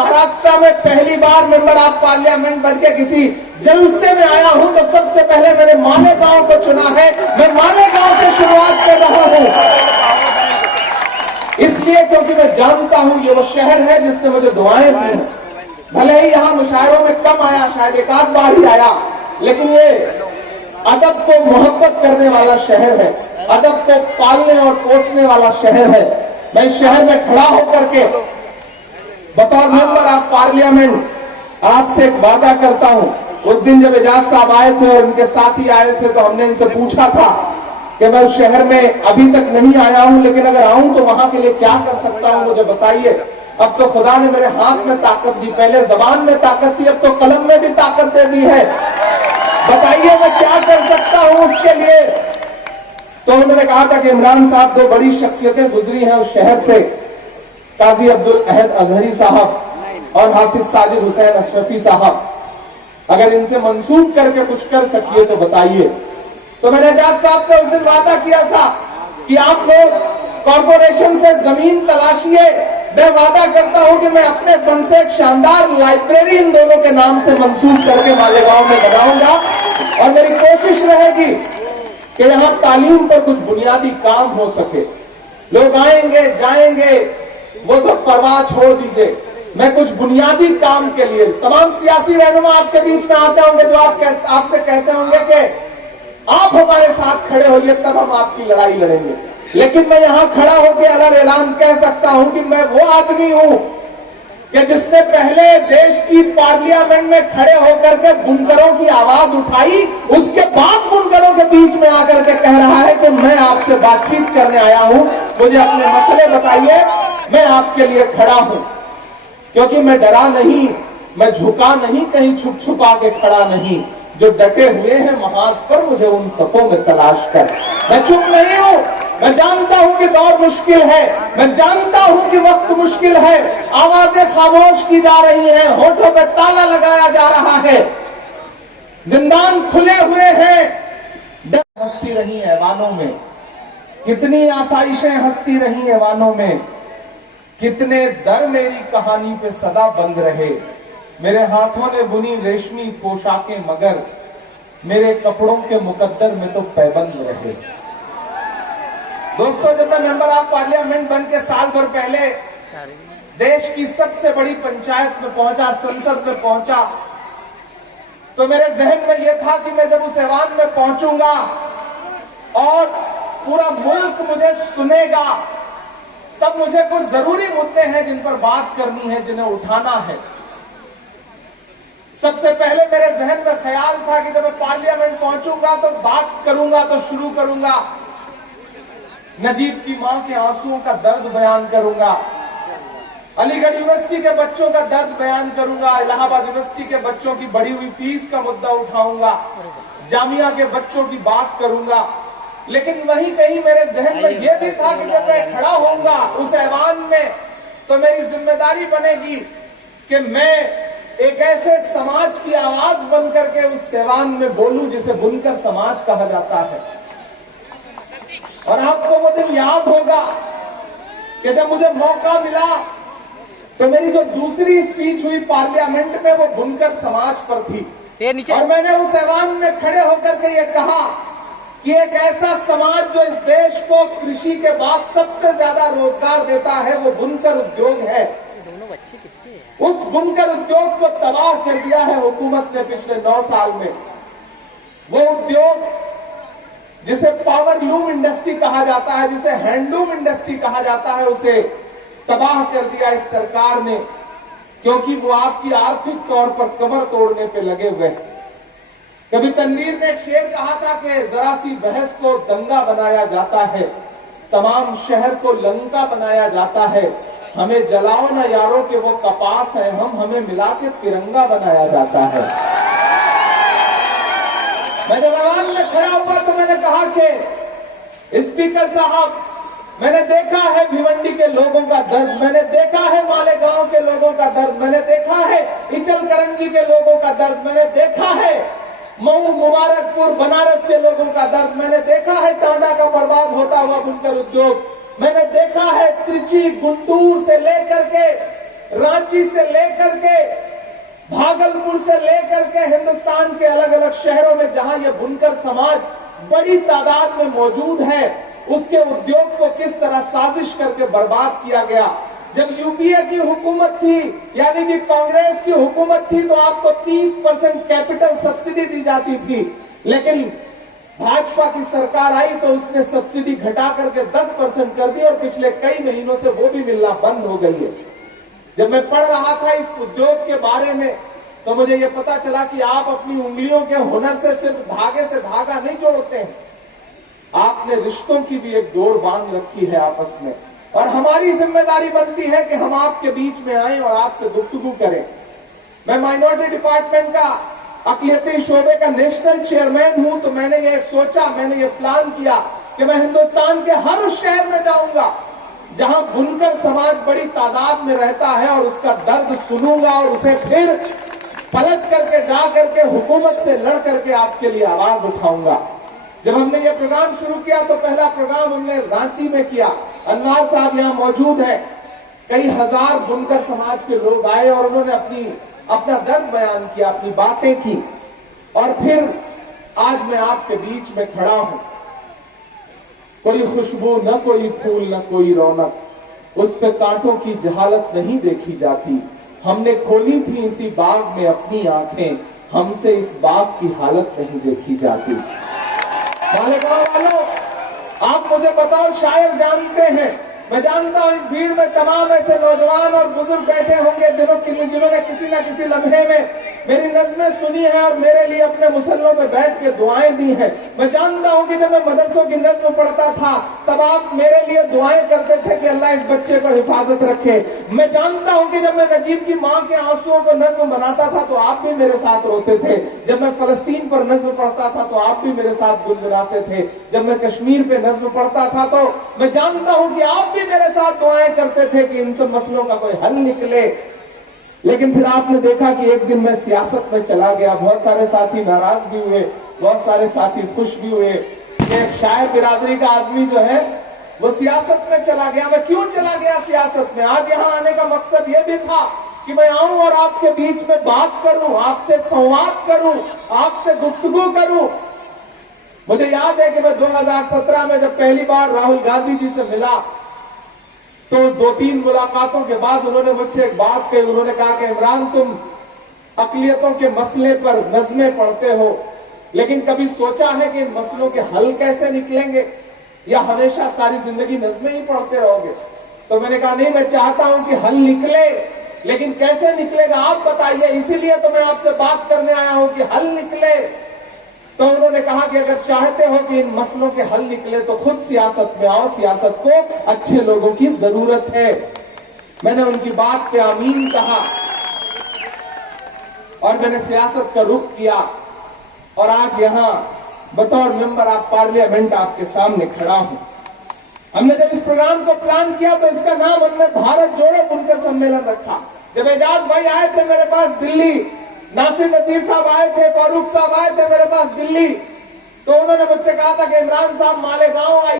महाराष्ट्र में पहली बार member of parliament बनके किसी जलसे में आया हूं तो सबसे पहले मैंने मालेगांव को चुना है। मैं मालेगांव से शुरुआत कर रहा हूं, इसलिए क्योंकि मैं जानता हूं ये वो शहर है जिसने मुझे दुआएं दी हैं। भले ही यहां मुशायरों में कम आया, शायद एक आध बार ही आया, लेकिन ये अदब को मोहब्बत करने वाला शहर है, अदब को पालने और पोसने वाला शहर है। मैं इस शहर में खड़ा होकर के बतौर मेंबर ऑफ पार्लियामेंट आपसे एक वादा करता हूं। उस दिन जब एजाज साहब आए थे और उनके साथी आए थे तो हमने इनसे पूछा था कि मैं उस शहर में अभी तक नहीं आया हूं, लेकिन अगर आऊं तो वहां के लिए क्या कर सकता हूं, मुझे बताइए। अब तो खुदा ने मेरे हाथ में ताकत दी, पहले जबान में ताकत थी, अब तो कलम में भी ताकत दे दी है। बताइए मैं क्या कर सकता हूं उसके लिए। तो उन्होंने कहा था कि इमरान साहब दो बड़ी शख्सियतें गुजरी हैं उस शहर से, काजी अब्दुल अहद अजहरी साहब और हाफिज साजिद हुसैन अशरफी साहब। अगर इनसे मंसूब करके कुछ कर सकिए तो बताइए। तो मैंने एजाज साहब से उस दिन वादा किया था कि आप लोग कॉर्पोरेशन से जमीन तलाशिए, मैं वादा करता हूं कि मैं अपने फंड से एक शानदार लाइब्रेरी इन दोनों के नाम से मंसूब करके मालेगांव में बनाऊंगा। और मेरी कोशिश रहेगी कि यहां तालीम पर कुछ बुनियादी काम हो सके। लोग आएंगे जाएंगे वो सब परवाह छोड़ दीजिए, मैं कुछ बुनियादी काम के लिए, तमाम सियासी रहनुमा आपके बीच में आते होंगे जो आपसे कहते होंगे कि आप हमारे साथ खड़े होइए तब हम आपकी लड़ाई लड़ेंगे, लेकिन मैं यहां खड़ा होकर अलग ऐलान कह सकता हूं कि मैं वो आदमी हूं कि जिसने पहले देश की पार्लियामेंट में खड़े होकर के बुनकरों की आवाज उठाई, उसके बाद बुनकरों के बीच में आकर के कह रहा है कि मैं आपसे बातचीत करने आया हूं, मुझे अपने मसले बताइए, मैं आपके लिए खड़ा हूं। क्योंकि मैं डरा नहीं, मैं झुका नहीं, कहीं छुप छुपा के खड़ा नहीं। जो डटे हुए हैं महाज पर मुझे उन सफों में तलाश कर। मैं चुप नहीं हूं, मैं जानता हूं कि दौर मुश्किल है, मैं जानता हूं कि वक्त मुश्किल है, आवाजें खामोश की जा रही हैं, होठों पे ताला लगाया जा रहा है, जिंदान खुले हुए हैं। डर हंसती रही है वानों में, कितनी आसाइशें हंसती रही है वानों में, कितने दर मेरी कहानी पे सदा बंद रहे। मेरे हाथों ने बुनी रेशमी पोशाकें मगर मेरे कपड़ों के मुकद्दर में तो पैबंद रहे। दोस्तों, जब मैं मेंबर ऑफ पार्लियामेंट बन के साल भर पहले देश की सबसे बड़ी पंचायत में पहुंचा, संसद में पहुंचा, तो मेरे जहन में यह था कि मैं जब उस ऐवान में पहुंचूंगा और पूरा मुल्क मुझे सुनेगा, तब मुझे कुछ जरूरी मुद्दे हैं जिन पर बात करनी है, जिन्हें उठाना है। सबसे पहले मेरे जहन में ख्याल था कि जब मैं पार्लियामेंट पहुंचूंगा तो बात करूंगा तो शुरू करूंगा नजीब की मां के आंसुओं का दर्द बयान करूंगा, अलीगढ़ यूनिवर्सिटी के बच्चों का दर्द बयान करूंगा, इलाहाबाद यूनिवर्सिटी के बच्चों की बढ़ी हुई फीस का मुद्दा उठाऊंगा, जामिया के बच्चों की बात करूंगा। लेकिन वहीं कहीं मेरे जहन में यह भी था कि जब मैं खड़ा होऊंगा उस ऐवान में तो मेरी जिम्मेदारी बनेगी कि मैं एक ऐसे समाज की आवाज बनकर के उस ऐवान में बोलूं जिसे बुनकर समाज कहा जाता है। और आपको वो दिन याद होगा कि जब मुझे मौका मिला तो मेरी जो दूसरी स्पीच हुई पार्लियामेंट में वो बुनकर समाज पर थी, और मैंने उस ऐवान में खड़े होकर के ये कहा कि एक ऐसा समाज जो इस देश को कृषि के बाद सबसे ज्यादा रोजगार देता है वो बुनकर उद्योग है। दोनों बच्चे किसके हैं? उस बुनकर उद्योग को तबाह कर दिया है हुकूमत ने पिछले 9 साल में। वो उद्योग जिसे पावर लूम इंडस्ट्री कहा जाता है, जिसे हैंडलूम इंडस्ट्री कहा जाता है, उसे तबाह कर दिया इस सरकार ने, क्योंकि वो आपकी आर्थिक तौर पर कमर तोड़ने पे लगे हुए हैं। कभी तनवीर ने एक शेर कहा था कि जरा सी बहस को दंगा बनाया जाता है, तमाम शहर को लंका बनाया जाता है, हमें जलाओ ना यारों के वो कपास है, हमें मिला के तिरंगा बनाया जाता है। मैं जब ऐवान में खड़ा हुआ तो मैंने कहा कि स्पीकर साहब, मैंने देखा है भिवंडी के लोगों का दर्द, मैंने देखा है मालेगांव के लोगों का दर्द, मैंने देखा है इचल करंजी के लोगों का दर्द, मैंने देखा है मऊ मुबारकपुर बनारस के लोगों का दर्द, मैंने देखा है टांडा का बर्बाद होता हुआ बुनकर उद्योग, मैंने देखा है त्रिची गुंटूर से लेकर के रांची से लेकर के भागलपुर से लेकर के हिंदुस्तान के अलग अलग शहरों में जहां यह बुनकर समाज बड़ी तादाद में मौजूद है, उसके उद्योग को किस तरह साजिश करके बर्बाद किया गया। जब यूपीए की हुकूमत थी, यानी कि कांग्रेस की हुकूमत थी, तो आपको 30% कैपिटल सब्सिडी दी जाती थी, लेकिन भाजपा की सरकार आई तो उसने सब्सिडी घटा करके 10% कर दी और पिछले कई महीनों से वो भी मिलना बंद हो गई है। जब मैं पढ़ रहा था इस उद्योग के बारे में तो मुझे यह पता चला कि आप अपनी उंगलियों के हुनर से सिर्फ धागे से धागा नहीं जोड़ते हैं, आपने रिश्तों की भी एक डोर बांध रखी है आपस में, और हमारी जिम्मेदारी बनती है कि हम आपके बीच में आए और आपसे गुफ्तगू करें। मैं माइनॉरिटी डिपार्टमेंट का अक़लियती शोबे का नेशनल चेयरमैन हूं, तो मैंने ये सोचा, मैंने ये प्लान किया कि मैं हिंदुस्तान के हर उस शहर में जाऊंगा जहां बुनकर समाज बड़ी तादाद में रहता है और उसका दर्द सुनूंगा और उसे फिर पलट करके जा करके हुकूमत से लड़ करके आपके लिए आवाज उठाऊंगा। जब हमने ये प्रोग्राम शुरू किया तो पहला प्रोग्राम हमने रांची में किया। अनवार साहब यहाँ मौजूद हैं, कई हजार बुनकर समाज के लोग आए और उन्होंने अपना दर्द बयान किया, अपनी बातें की, और फिर आज मैं आपके बीच में खड़ा हूं। कोई खुशबू न कोई फूल न कोई रौनक, उस पे कांटों की जहालत नहीं देखी जाती। हमने खोली थी इसी बाग में अपनी आंखें, हमसे इस बाग की हालत नहीं देखी जाती। मालेगांव वालों, आप मुझे बताओ, शायर जानते हैं, मैं जानता हूं इस भीड़ में तमाम ऐसे नौजवान और बुजुर्ग बैठे होंगे जिन्होंने किसी न किसी लम्हे में मेरी नज़्में सुनी है और मेरे लिए अपने मुसल्लों में बैठ के दुआएं दी हैं। मैं जानता हूं कि जब मैं मदरसों की नज़्म पढ़ता था तब आप मेरे लिए दुआएं करते थे कि अल्लाह इस बच्चे को हिफाजत रखे। मैं जानता हूं कि जब मैं नजीब की मां के आंसुओं को नज़्म बनाता था तो आप भी मेरे साथ रोते थे। जब मैं फलस्तीन पर नज़्म पढ़ता था तो आप भी मेरे साथ गुनगुनाते थे। जब मैं कश्मीर पे नज़्म पढ़ता था तो मैं जानता हूं कि आप भी मेरे साथ दुआएं करते थे कि इन सब मसलों का कोई हल निकले। लेकिन फिर आपने देखा कि एक दिन मैं सियासत में चला गया, बहुत सारे साथी नाराज भी हुए, बहुत सारे साथी खुश भी हुए। एक शायर बिरादरी का आदमी जो है वो सियासत में चला गया। मैं क्यों चला गया सियासत में? आज यहाँ आने का मकसद ये भी था कि मैं आऊं और आपके बीच में बात करूं, आपसे संवाद करूं, आपसे गुफ्तगू करूं। मुझे याद है कि मैं 2017 में जब पहली बार राहुल गांधी जी से मिला तो 2-3 मुलाकातों के बाद उन्होंने मुझसे एक बात कही। उन्होंने कहा कि इमरान, तुम अक़लियतों के मसले पर नज़्में पढ़ते हो, लेकिन कभी सोचा है कि इन मसलों के हल कैसे निकलेंगे, या हमेशा सारी जिंदगी नज़्में ही पढ़ते रहोगे? तो मैंने कहा नहीं, मैं चाहता हूं कि हल निकले, लेकिन कैसे निकलेगा आप बताइए, इसीलिए तो मैं आपसे बात करने आया हूं कि हल निकले। तो उन्होंने कहा कि अगर चाहते हो कि इन मसलों के हल निकले तो खुद सियासत में आओ, सियासत को अच्छे लोगों की जरूरत है। मैंने उनकी बात पे आमीन कहा और मैंने सियासत का रुख किया, और आज यहां बतौर मेंबर ऑफ पार्लियामेंट आपके सामने खड़ा हूं। हमने जब इस प्रोग्राम को प्लान किया तो इसका नाम हमने भारत जोड़ो बुनकर सम्मेलन रखा। जब एजाज भाई आए थे मेरे पास दिल्ली, नासिर नजीर साहब आए थे, फारूक साहब आए थे मेरे पास दिल्ली, तो उन्होंने मुझसे कहा था कि इमरान साहब मालेगांव